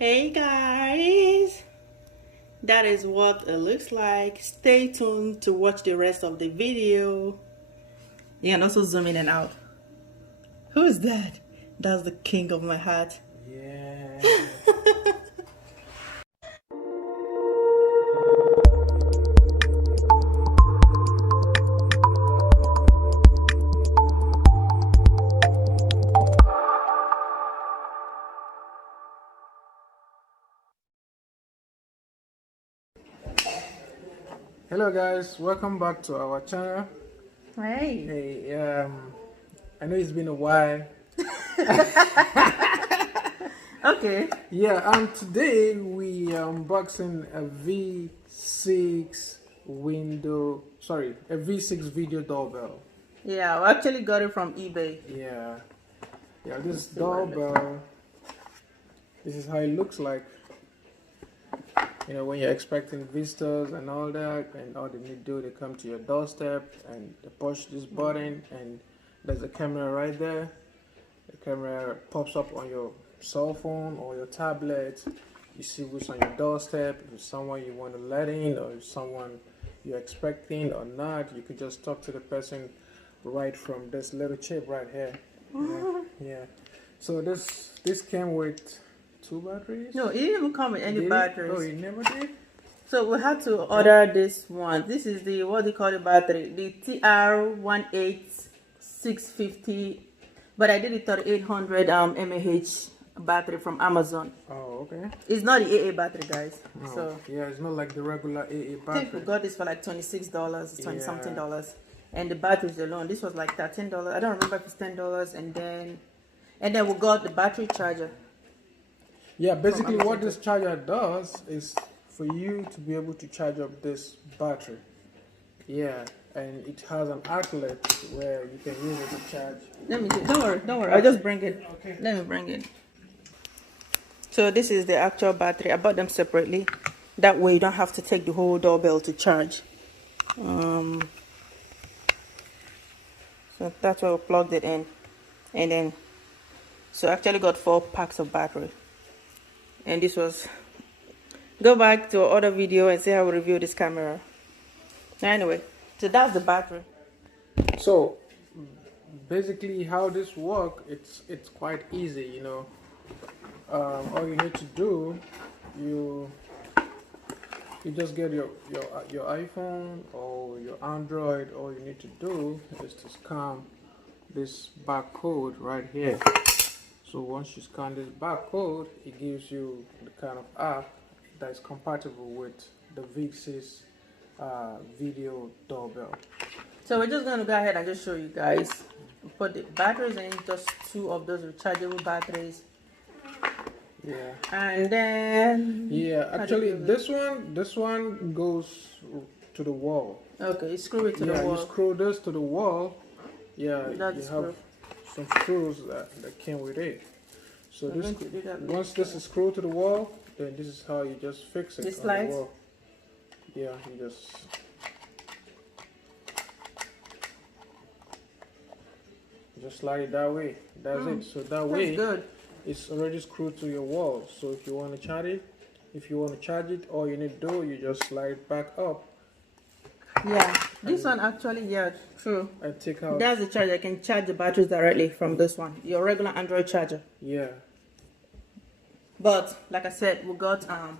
Hey guys, that is what it looks like. Stay tuned to watch the rest of the video. You can also zoom in and out. Who is that? That's the king of my heart. Yeah. Hello guys, welcome back to our channel. Hey. Hey, I know it's been a while. Okay. Yeah, today we are unboxing a V6 video doorbell. Yeah, I actually got it from eBay. Yeah, this doorbell, this is how it looks like. You know, when you're expecting visitors and all that, and all they need to do, they come to your doorstep and they push this button, and there's a camera right there. The camera pops up on your cell phone or your tablet. You see who's on your doorstep, if it's someone you want to let in, or if someone you're expecting or not. You can just talk to the person right from this little chip right here. Yeah. So this came with 2 batteries? No, it didn't even come with any batteries. Oh, it never did? So we had to order this one. This is the, what do you call the battery? The TR18650, but I did the 3800 mAh battery from Amazon. Oh, okay. It's not the AA battery, guys. Oh, So yeah, it's not like the regular AA I battery. think we got this for like $26, 20 something Yeah. dollars. And the batteries alone, this was like $13. I don't remember if it's $10. And then we got the battery charger. Yeah, basically what this charger does is for you to be able to charge up this battery. Yeah, and it has an outlet where you can use it to charge. Let me do, don't worry, I'll just bring it. Okay. Let me bring it. So this is the actual battery. I bought them separately. That way you don't have to take the whole doorbell to charge. So that's why we plugged it in. And then, so I actually got 4 packs of battery. And this was, go back to our other video and see how we review this camera. Anyway, so that's the battery. So basically how this works, it's quite easy, you know. All you need to do, you just get your iPhone or your Android. All you need to do is to scan this barcode right here. So once you scan this barcode, it gives you the kind of app that is compatible with the V6 video doorbell. So we're just going to go ahead and just show you guys. Put the batteries in, just 2 of those rechargeable batteries. Yeah. And then, yeah, actually this one goes to the wall. okay, you screw it to the Yeah, wall. you screw this to the wall. Yeah, That's you screw. have some screws that came with it. So I'm this, going to do that. once this is screwed to the wall, then this is how you just fix it. This on slides? the wall. Yeah, you just slide it that way. That's it. So that way, good. it's already screwed to your wall. So if you want to charge it, all you need to do, you just slide it back up. Yeah, this one actually, yeah, true. And take out. That's the charger. I can charge the batteries directly from this one, your regular Android charger. Yeah. But like I said, we got the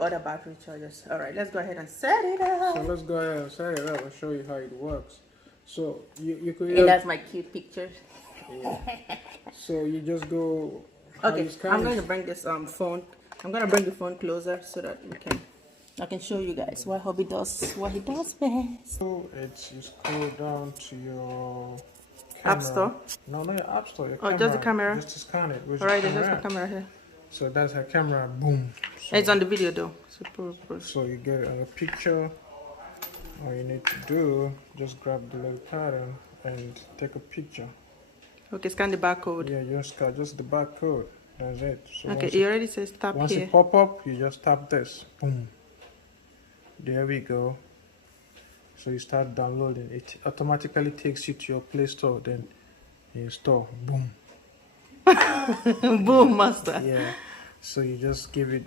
other battery chargers. All right, let's go ahead and set it up. So let's go ahead and set it up and show you how it works. So you could. And that's my cute picture. Yeah. So you just go. Okay, I'm going to bring this phone. I'm going to bring the phone closer so that I can show you guys what hubby does, what he does best. So it's, you scroll down to your camera. App Store? No, not your App Store. Your camera. Just the camera. Just to scan it. All right, there's just the camera here. So that's her camera. Boom. So, it's on the video though. So you get it on a picture. All you need to do, just grab the little pattern and take a picture. Okay, scan the barcode. Yeah, just scan just the barcode. That's it. So okay, it already says tap once here. it pop up, you just tap this. Boom. There we go. So you start downloading. It automatically takes you to your Play Store. Then you install. Boom. Boom, master. Yeah. So you just give it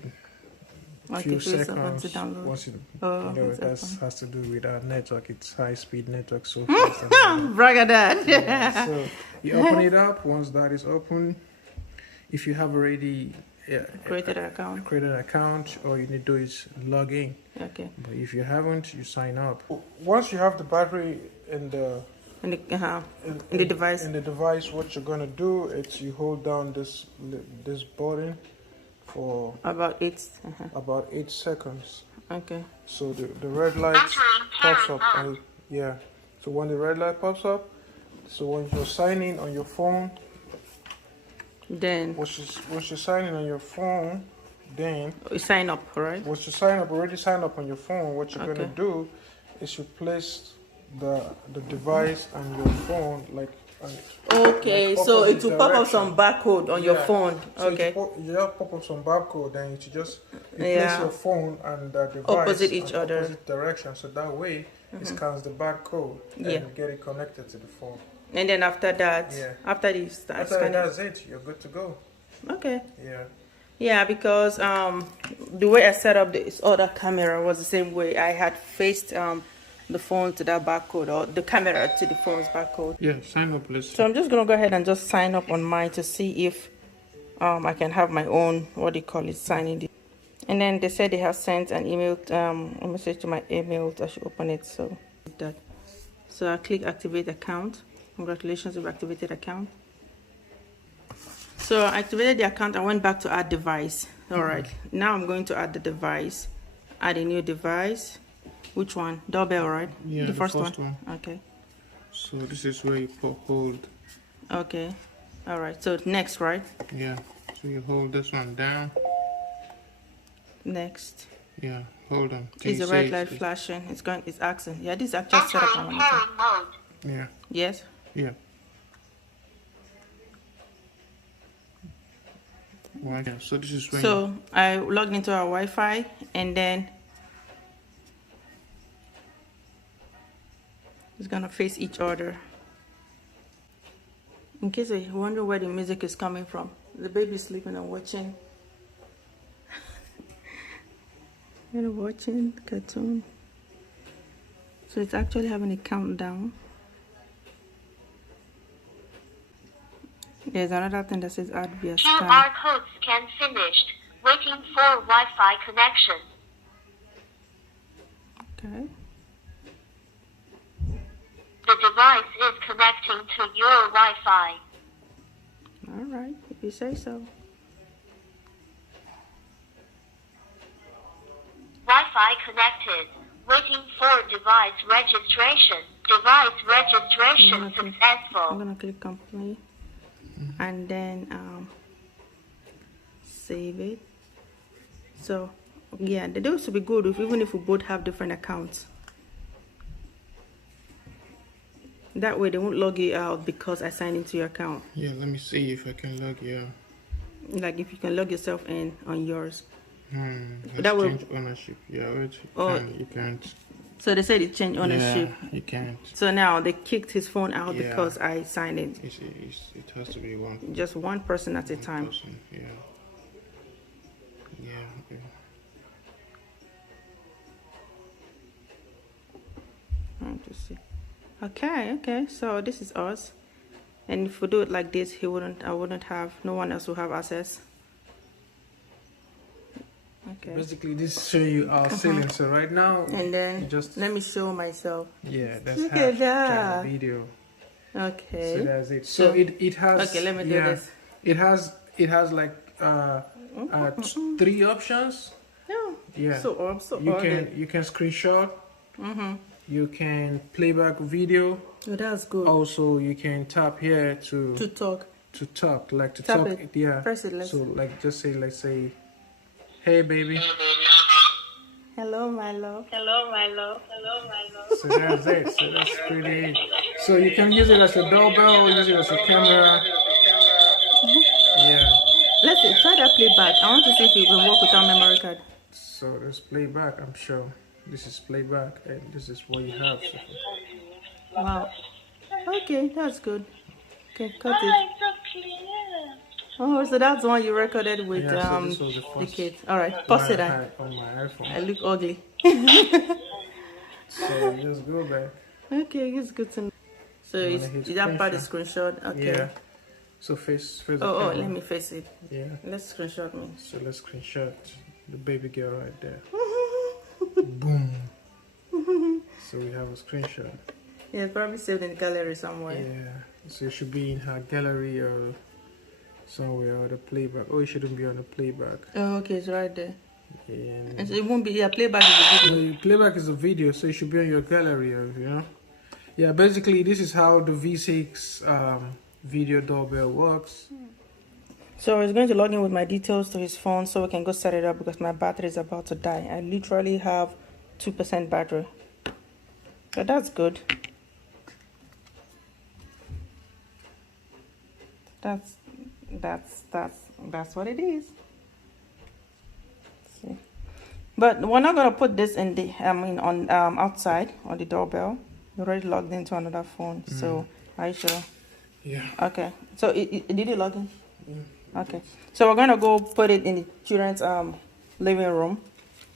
a Okay, few few seconds to download. once it, Oh, you know, that's that fine. has to do with our network. It's high speed network, so fast and all that. Brag at that. Yeah. So you open it up. Once that is open, if you have already Created an account. created an account, all you need to do is log in. Okay. But if you haven't, you sign up. Once you have the battery in the In the device. in the device, what you're gonna do is you hold down this button for About 8. about 8 seconds. Okay. So the red light pops up, and yeah. So when the red light pops up, so when you're signing on your phone, Then once you're signing on your phone, then you sign up, right? once you already sign up on your phone, what you're gonna do is you place the device and your phone like. Okay, like so it opposite will pop up direction. some barcode on your phone. So Okay. you just pop up some barcode, then you just place Yeah. your phone and the device Opposite each in other. opposite direction. So that way it scans the barcode Yeah. and get it connected to the phone. And then after that, Yeah. after this start After scanning. that's it. You're good to go. Okay. Yeah. Yeah, because the way I set up this other camera was the same way. I had faced the phone to that barcode, or the camera to the phone's barcode. Yeah. Sign up, please. So I'm just gonna go ahead and just sign up on mine to see if I can have my own, what do you call it, signing. And then they said they have sent an email, a message to my email. I should open it. So that. So I click activate account. Congratulations, you've activated account. So I activated the account. I went back to add device. All right. Now I'm going to add the device. Add a new device. Which one? Doorbell, right? Yeah, the first one. one. Okay. So this is where you hold. Okay. All right. So next, right? Yeah. So you hold this one down. Next. Yeah. Hold on. Is the red light flashing? It's going. It's asking. Yeah, this is actually set up on monitor. Yeah. Yes. Yeah. Right. Yeah. So this is when. So I logged into our Wi-Fi, and then it's gonna face each other. In case you wonder where the music is coming from, the baby's sleeping and watching. You're watching cartoon. So it's actually having a countdown. There's another thing that says add via scan. QR code scan finished. Waiting for Wi-Fi connection. Okay. The device is connecting to your Wi-Fi. All right, if you say so. Wi-Fi connected. Waiting for device registration. Device registration I'm successful. gonna click complete, and then save it. So yeah, those would be good even if we both have different accounts. That way they won't log you out because I signed into your account. Yeah. Let me see if I can log you out. Like if you can log yourself in on yours. Let's That will- change ownership. Yeah. Wait. You can't. So they said it changed ownership. Yeah, you can't. So now they kicked his phone out Yeah. because I signed it. It has to be one. Just one person at a time. Person. Yeah. Yeah. Okay. Trying to see. Okay, so this is us, and if we do it like this, I wouldn't have, no one else will have access. Okay, Basically, this show you our ceiling. So right now, and then you just let me show myself. that's Look half at that. the video. Okay, So that's it. So it has. okay, let me do this. It has like 3 options. No, Yeah. so You can screenshot. You can play back video. Oh, that's good. Also, you can tap here to talk. like to Tap talk. it. Yeah. Press it. So like just say, let's say, hey baby. Hello, my love. Hello, my love. Hello, my love. So that's it. So that's pretty it. So you can use it as a doorbell, use it as a camera. Yeah. Let's see, try that playback. I want to see if you can work without memory card. So there's playback, I'm sure. This is playback, and this is what you have. So Wow. Okay, that's good. Okay, cut it. It's so clear. Oh, so that's the one you recorded with Yeah, so this was the the first kids. All right, pause it on. on my iPhone. I look ugly. So just go back. Okay, it's good to know. So You is wanna hit that part the screenshot? screenshot? Okay. Yeah. So face the Oh, camera. let me face it. Yeah. Let's screenshot me. So let's screenshot the baby girl right there. Boom. So we have a screenshot. Yeah, it's probably saved in the gallery somewhere. Yeah. So it should be in her gallery or somewhere, or the playback. Oh, it shouldn't be on the playback. Oh, okay, it's right there. Yeah. And so it won't be, yeah, playback is a video. The playback is a video, so it should be on your gallery, you know. Yeah, basically this is how the V6 video doorbell works. So I was going to log in with my details to his phone so we can go set it up because my battery is about to die. I literally have 2% battery. But that's good. That's what it is. See. But we're not gonna put this in the on outside on the doorbell. You're already logged into another phone. So are you sure? Yeah. Okay. So did it log in? Okay. So we're gonna go put it in the children's living room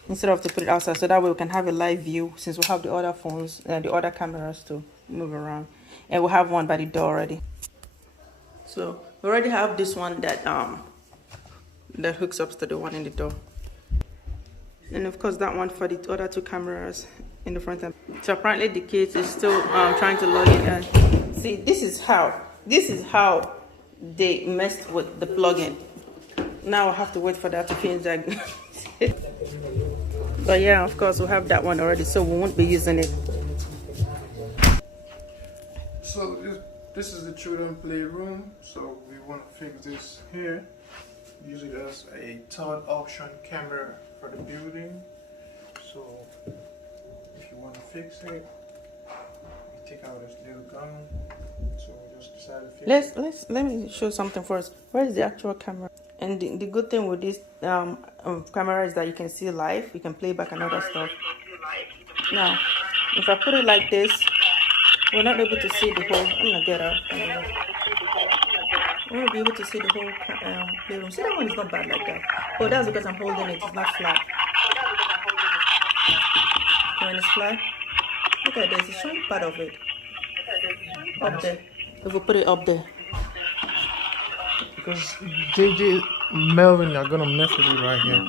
instead of to put it outside, so that way we can have a live view since we have the other phones and the other cameras to move around, and we'll have one by the door already. So we already have this one that that hooks up to the one in the door, and of course that one for the other two cameras in the front end. So apparently the kids is still trying to log in. And see, this is how they messed with the plugin. Now I have to wait for that to finish that. But yeah, of course we have that one already, so we won't be using it. So this is the children playroom. So we want to fix this here. Use it as a third option camera for the building. So if you want to fix it, you take out this little gun. So we just decided to fix Let me show something first. Where is the actual camera? And the good thing with this camera is that you can see live. You can play back and other stuff. Now, if I put it like this, we're not able to see the whole. I'm gonna get out. We won't be able to see the whole playroom. See, that one is not bad like that. Oh, that's because I'm holding it. It's not flat. When it's flat, look at this. It's showing part of it up there. If we put it up there. because JJ Melvin are gonna mess with it right here.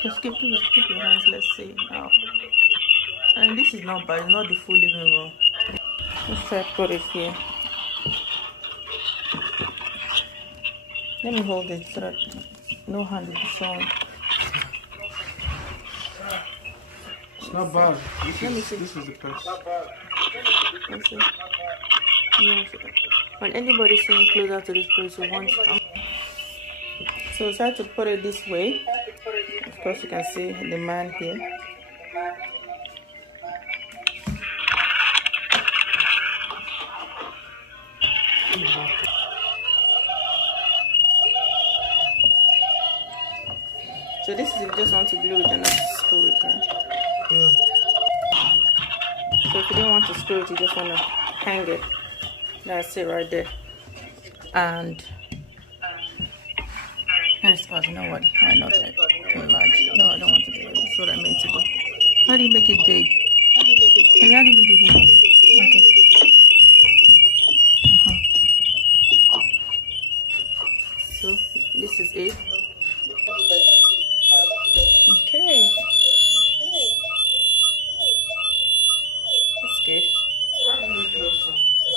Just keep your hands. Let's see. Oh. And this is not bad. It's not the full living room. Let's try to put it here. Let me hold it so that no hand will be showing. It's not bad. Let me see. This is the best. Let's see. Yes. When anybody's sitting closer to this place, we want. So we try to put it this way. Of course, you can see the man here. So this is if you just want to glue it and not screw it, right? Yeah. So if you don't want to screw it, you just want to hang it. That's it right there. And here's what, you know what? Why not that large? No, I don't want to do it. That's what I meant to do. How do you make it big? How do you make it big? Okay. So this is it. Okay. That's good.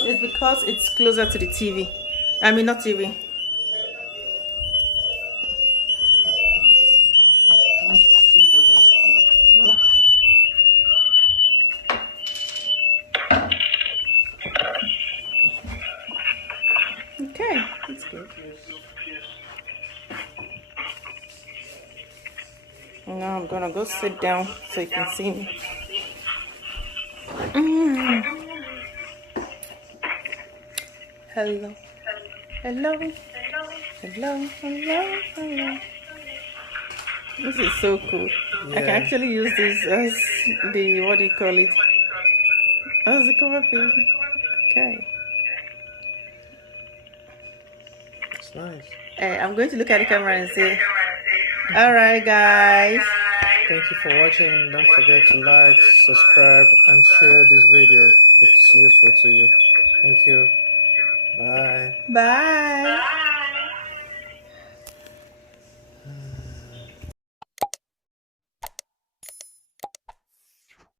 It's because it's closer to the TV. I mean, not TV. Let's see if I can screw. Okay, that's good. Now I'm gonna go sit down so you can see me. Hello. Hello. Hello. Hello. Hello. This is so cool. I can actually use this as the, what do you call it? As the cover page. Okay. It's nice. I'm going to look at the camera and say, all right, guys. Thank you for watching. Don't forget to like, subscribe, and share this video if it's useful to you. Thank you. Bye. Bye.